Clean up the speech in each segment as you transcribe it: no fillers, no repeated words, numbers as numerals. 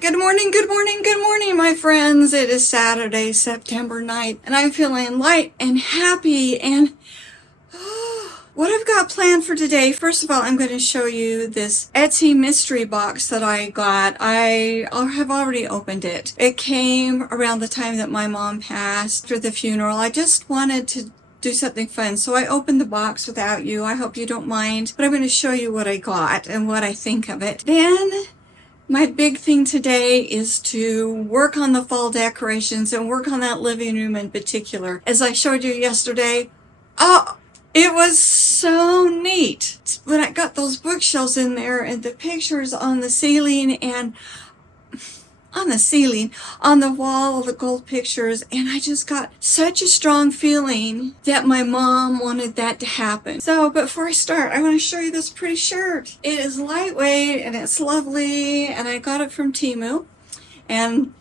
Good morning, good morning, good morning, my friends. It is Saturday, September 9th, and I'm feeling light and happy. And what I've got planned for today, first of all, I'm going to show you this Etsy mystery box that I got. I have already opened it. It came around the time that my mom passed after the funeral. I just wanted to do something fun, so I opened the box without you. I hope you don't mind, but I'm going to show you what I got and what I think of it. Then my big thing today is to work on the fall decorations and work on that living room in particular. As I showed you yesterday, it was so neat when I got those bookshelves in there and the pictures on the ceiling and on the wall, the gold pictures, and I just got such a strong feeling that my mom wanted that to happen. So, but before I start, I want to show you this pretty shirt. It is lightweight and it's lovely, and I got it from Temu. And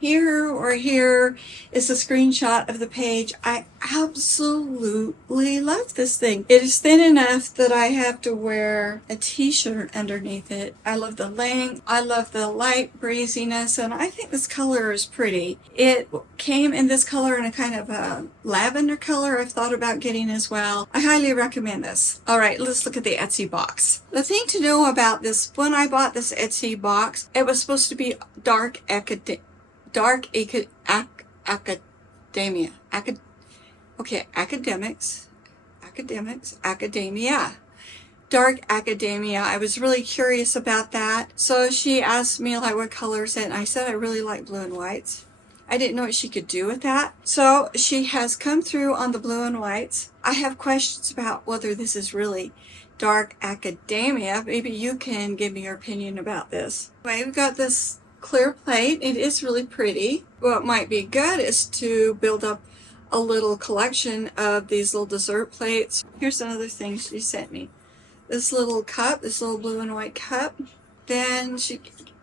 here is a screenshot of the page. I absolutely love this thing. It is thin enough that I have to wear a t-shirt underneath it. I love the length. I love the light breeziness, and I think this color is pretty. It came in this color and a kind of a lavender color I've thought about getting as well. I highly recommend this. All right, let's look at the Etsy box. The thing to know about this, when I bought this Etsy box, it was supposed to be dark academia. Dark academia. I was really curious about that. So she asked me like what colors, and I said I really like blue and whites. I didn't know what she could do with that. So she has come through on the blue and whites. I have questions about whether this is really dark academia. Maybe you can give me your opinion about this. Anyway, we've got this clear plate. It is really pretty. What might be good is to build up a little collection of these little dessert plates. Here's another thing she sent me. This little cup, this little blue and white cup. Then she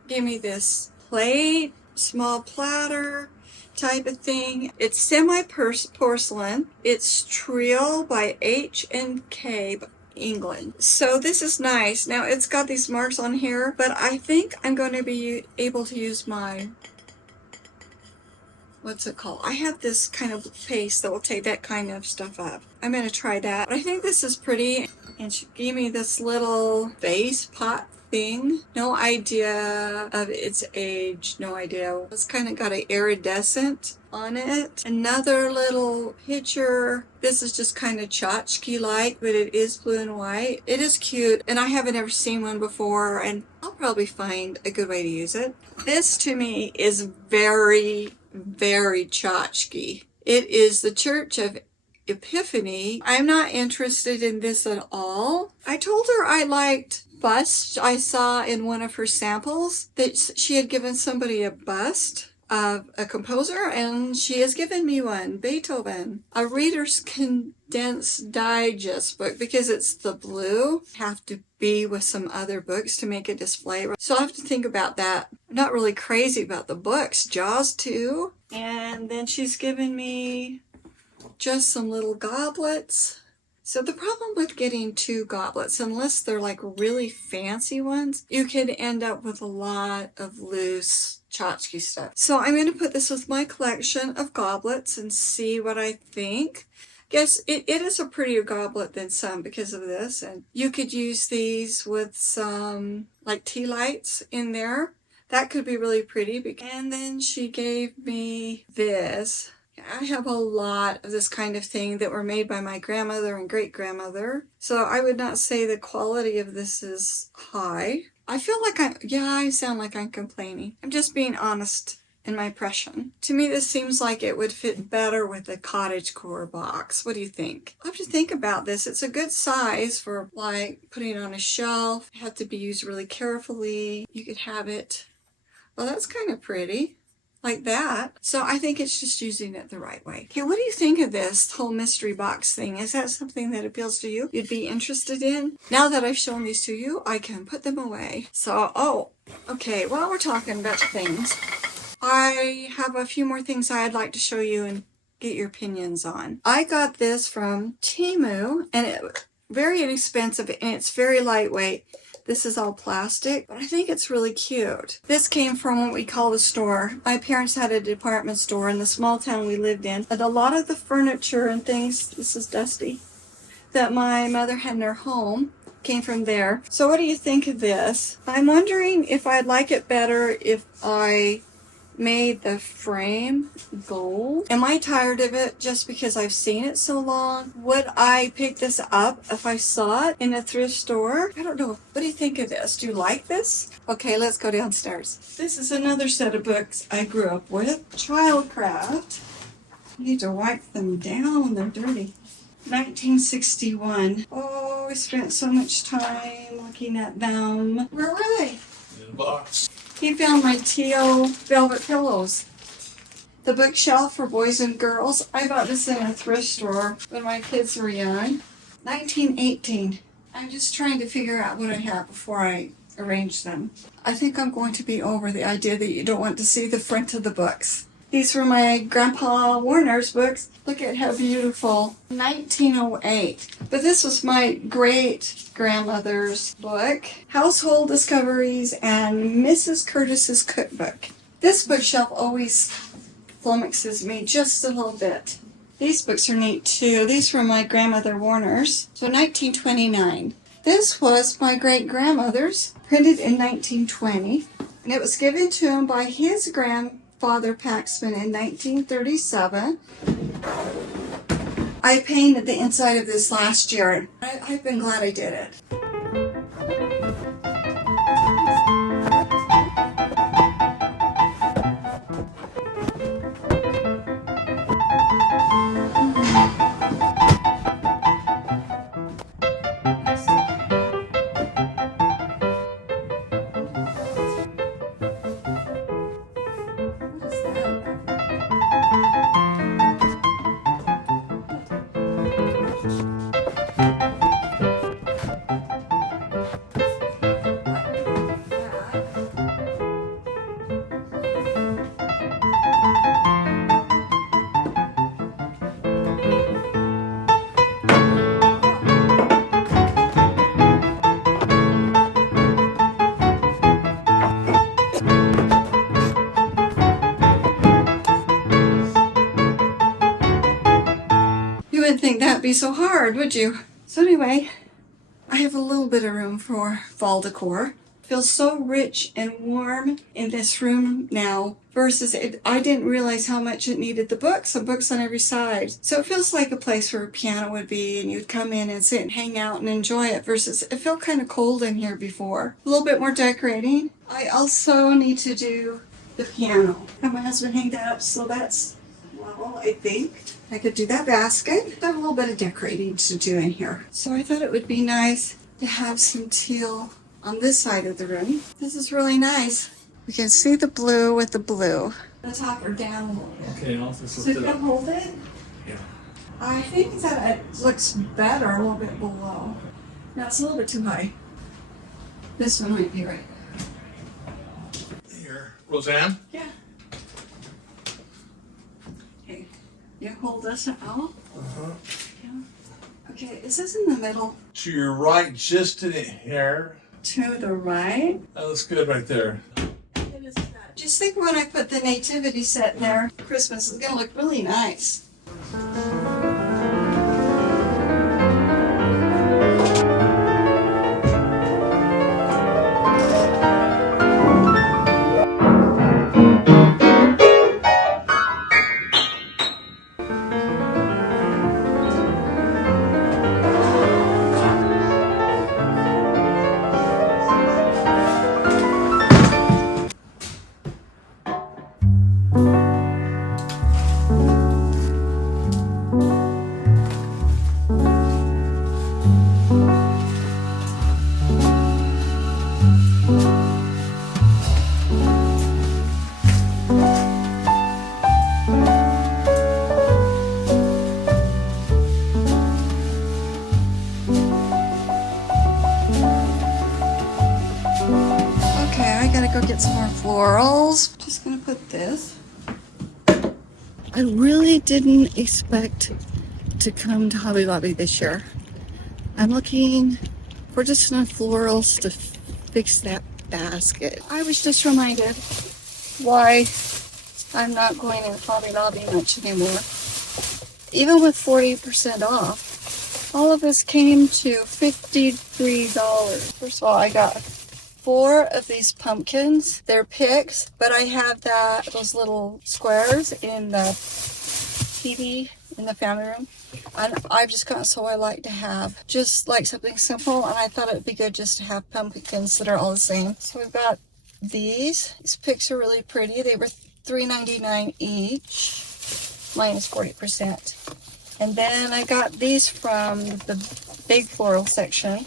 gave me this plate, small platter type of thing. It's semi-porcelain. It's Trio by H&K England. So this is nice. Now it's got these marks on here, but I think I'm going to be able to use my, what's it called? I have this kind of paste that will take that kind of stuff up. I'm going to try that. But I think this is pretty. And she gave me this little vase pot thing. No idea of its age. No idea. It's kind of got an iridescent on it. Another little picture. This is just kind of tchotchke like, but it is blue and white. It is cute, and I haven't ever seen one before, and I'll probably find a good way to use it. This to me is very, very tchotchke. It is the Church of Epiphany. I'm not interested in this at all. I told her I liked busts. I saw in one of her samples that she had given somebody a bust of a composer, and she has given me one, Beethoven. A Reader's Condensed Digest book, because it's the blue. Have to be with some other books to make a display. So I have to think about that. I'm not really crazy about the books. Jaws too. And then she's given me just some little goblets. So the problem with getting two goblets, unless they're like really fancy ones, you can end up with a lot of loose tchotchke stuff. So I'm going to put this with my collection of goblets and see what I think. Guess it is a prettier goblet than some because of this, and you could use these with some like tea lights in there. That could be really pretty. And then she gave me this. I have a lot of this kind of thing that were made by my grandmother and great-grandmother. So I would not say the quality of this is high. I feel like I sound like I'm complaining. I'm just being honest in my impression. To me, this seems like it would fit better with a cottagecore box. What do you think? I have to think about this. It's a good size for like putting on a shelf. It had to be used really carefully. You could have it. Well, that's kind of pretty. Like that. So I think it's just using it the right way. Okay, what do you think of this whole mystery box thing? Is that something that appeals to you? You'd be interested in? Now that I've shown these to you, I can put them away. So, okay, while we're talking about things, I have a few more things I'd like to show you and get your opinions on. I got this from Temu, and it's very inexpensive, and it's very lightweight. This is all plastic, but I think it's really cute. This came from what we call the store. My parents had a department store in the small town we lived in. And a lot of the furniture and things, this is dusty, that my mother had in her home came from there. So what do you think of this? I'm wondering if I'd like it better if I made the frame gold. Am I tired of it just because I've seen it so long? Would I pick this up if I saw it in a thrift store? I don't know. What do you think of this? Do you like this? Okay, let's go downstairs. This is another set of books I grew up with. Childcraft. I need to wipe them down. They're dirty. 1961. Oh, I spent so much time looking at them. Where were they? In a box. He found my teal velvet pillows. The bookshelf for boys and girls. I bought this in a thrift store when my kids were young. 1918. I'm just trying to figure out what I have before I arrange them. I think I'm going to be over the idea that you don't want to see the front of the books. These were my Grandpa Warner's books. Look at how beautiful. 1908. But this was my great-grandmother's book. Household Discoveries and Mrs. Curtis's Cookbook. This bookshelf always flummoxes me just a little bit. These books are neat too. These were my grandmother Warner's. So 1929. This was my great-grandmother's, printed in 1920. And it was given to him by his grandfather Paxman in 1937. I painted the inside of this last year. I've been glad I did it. You wouldn't think that'd be so hard, would you? So anyway, I have a little bit of room for fall decor. Feels so rich and warm in this room now versus I didn't realize how much it needed the books and books on every side. So it feels like a place where a piano would be and you'd come in and sit and hang out and enjoy it versus it felt kind of cold in here before. A little bit more decorating. I also need to do the piano. Have my husband hang that up so that's level, I think. I could do that basket. I have a little bit of decorating to do in here. So I thought it would be nice to have some teal on this side of the room. This is really nice. We can see the blue with the blue. The top or down a little bit. Okay, I'll just So lift you it can up. hold it. Yeah. I think that it looks better a little bit below. No, it's a little bit too high. This one might be right. Here. Rozanne? Yeah. Okay. You hold this out. Uh-huh. Yeah. Okay, is this in the middle? To your right, just to the here. To the right? That looks good right there. It is that. Just think when I put the nativity set there, Christmas is gonna look really nice. Go get some more florals. Just gonna put this. I really didn't expect to come to Hobby Lobby this year. I'm looking We're just enough florals to fix that basket. I was just reminded why I'm not going in Hobby Lobby much anymore. Even with 40% off, all of this came to $53. First of all, I got 4 of these pumpkins. They're picks, but I have those little squares in the TV in the family room. And I've just gotten so I like to have just like something simple, and I thought it'd be good just to have pumpkins that are all the same. So we've got these. These picks are really pretty. They were $3.99 each, minus 40%. And then I got these from the big floral section,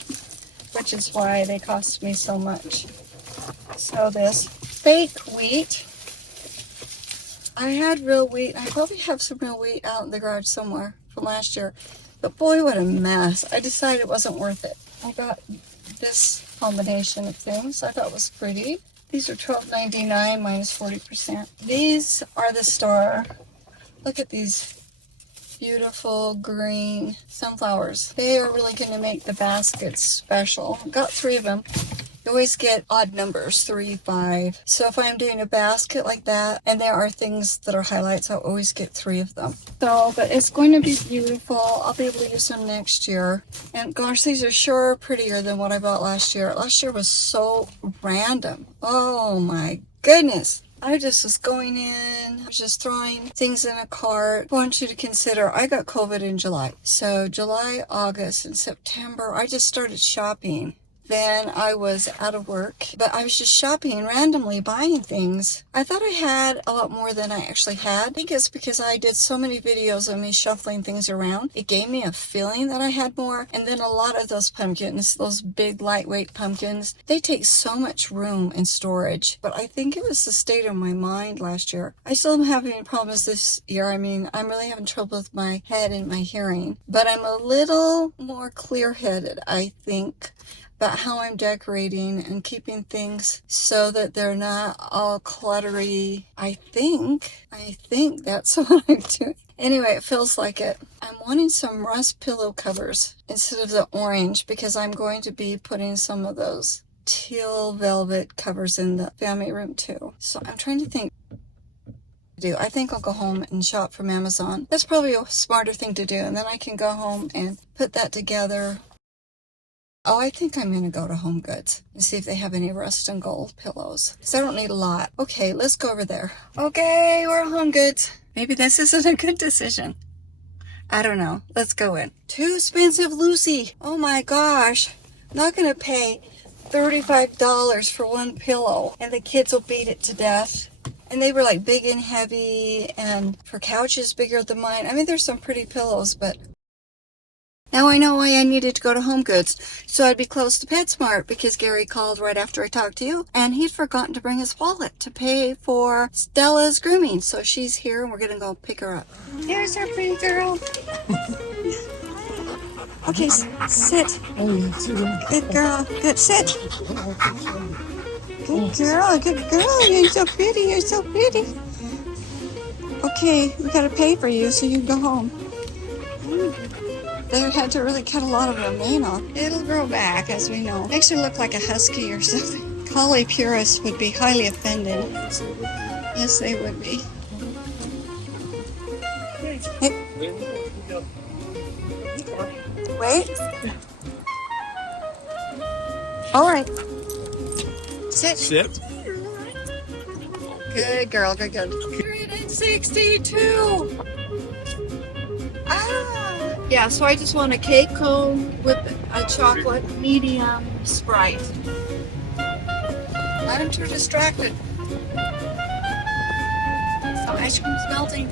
which is why they cost me so much. So this fake wheat. I had real wheat. I probably have some real wheat out in the garage somewhere from last year. But boy, what a mess. I decided it wasn't worth it. I got this combination of things I thought was pretty. These are $12.99 minus 40%. These are the star. Look at these beautiful green sunflowers. They are really going to make the baskets special. Got 3 of them. You always get odd numbers, 3, 5. So if I'm doing a basket like that, and there are things that are highlights, I'll always get 3 of them. So, but it's going to be beautiful. I'll be able to use them next year. And gosh, these are sure prettier than what I bought last year. Last year was so random. Oh my goodness. I just was going in, I was just throwing things in a cart. I want you to consider, I got COVID in July. So July, August, and September, I just started shopping. Then I was out of work, but I was just shopping randomly, buying things. I thought I had a lot more than I actually had. I think it's because I did so many videos of me shuffling things around. It gave me a feeling that I had more. And then a lot of those pumpkins, those big lightweight pumpkins, they take so much room in storage. But I think it was the state of my mind last year. I still am having problems this year. I mean, I'm really having trouble with my head and my hearing. But I'm a little more clear-headed, I think, about how I'm decorating and keeping things so that they're not all cluttery. I think that's what I'm doing. Anyway, it feels like it. I'm wanting some rust pillow covers instead of the orange because I'm going to be putting some of those teal velvet covers in the family room too. So I'm trying to think. I think I'll go home and shop from Amazon. That's probably a smarter thing to do. And then I can go home and put that together. Oh, I think I'm going to go to Home Goods and see if they have any rust and gold pillows. Because I don't need a lot. Okay, let's go over there. Okay, we're at Home Goods. Maybe this isn't a good decision. I don't know. Let's go in. Too expensive, Lucy. Oh my gosh. I'm not going to pay $35 for one pillow. And the kids will beat it to death. And they were like big and heavy. And for couches bigger than mine. I mean, there's some pretty pillows, but now I know why I needed to go to Home Goods, so I'd be close to PetSmart, because Gary called right after I talked to you, and he'd forgotten to bring his wallet to pay for Stella's grooming. So she's here, and we're going to go pick her up. Here's our pretty girl. Okay, sit. Good girl. Good, sit. Good girl, good girl. You're so pretty, you're so pretty. Okay, we got to pay for you so you can go home. They had to really cut a lot of her mane off. It'll grow back, as we know. Makes her look like a husky or something. Collie purists would be highly offended. Yes, they would be. Hey. Wait. All right. Sit. Sit. Good girl, good, good. 162. Yeah, so I just want a cake cone with a chocolate medium Sprite. Not him too distracted. So ice cream's melting.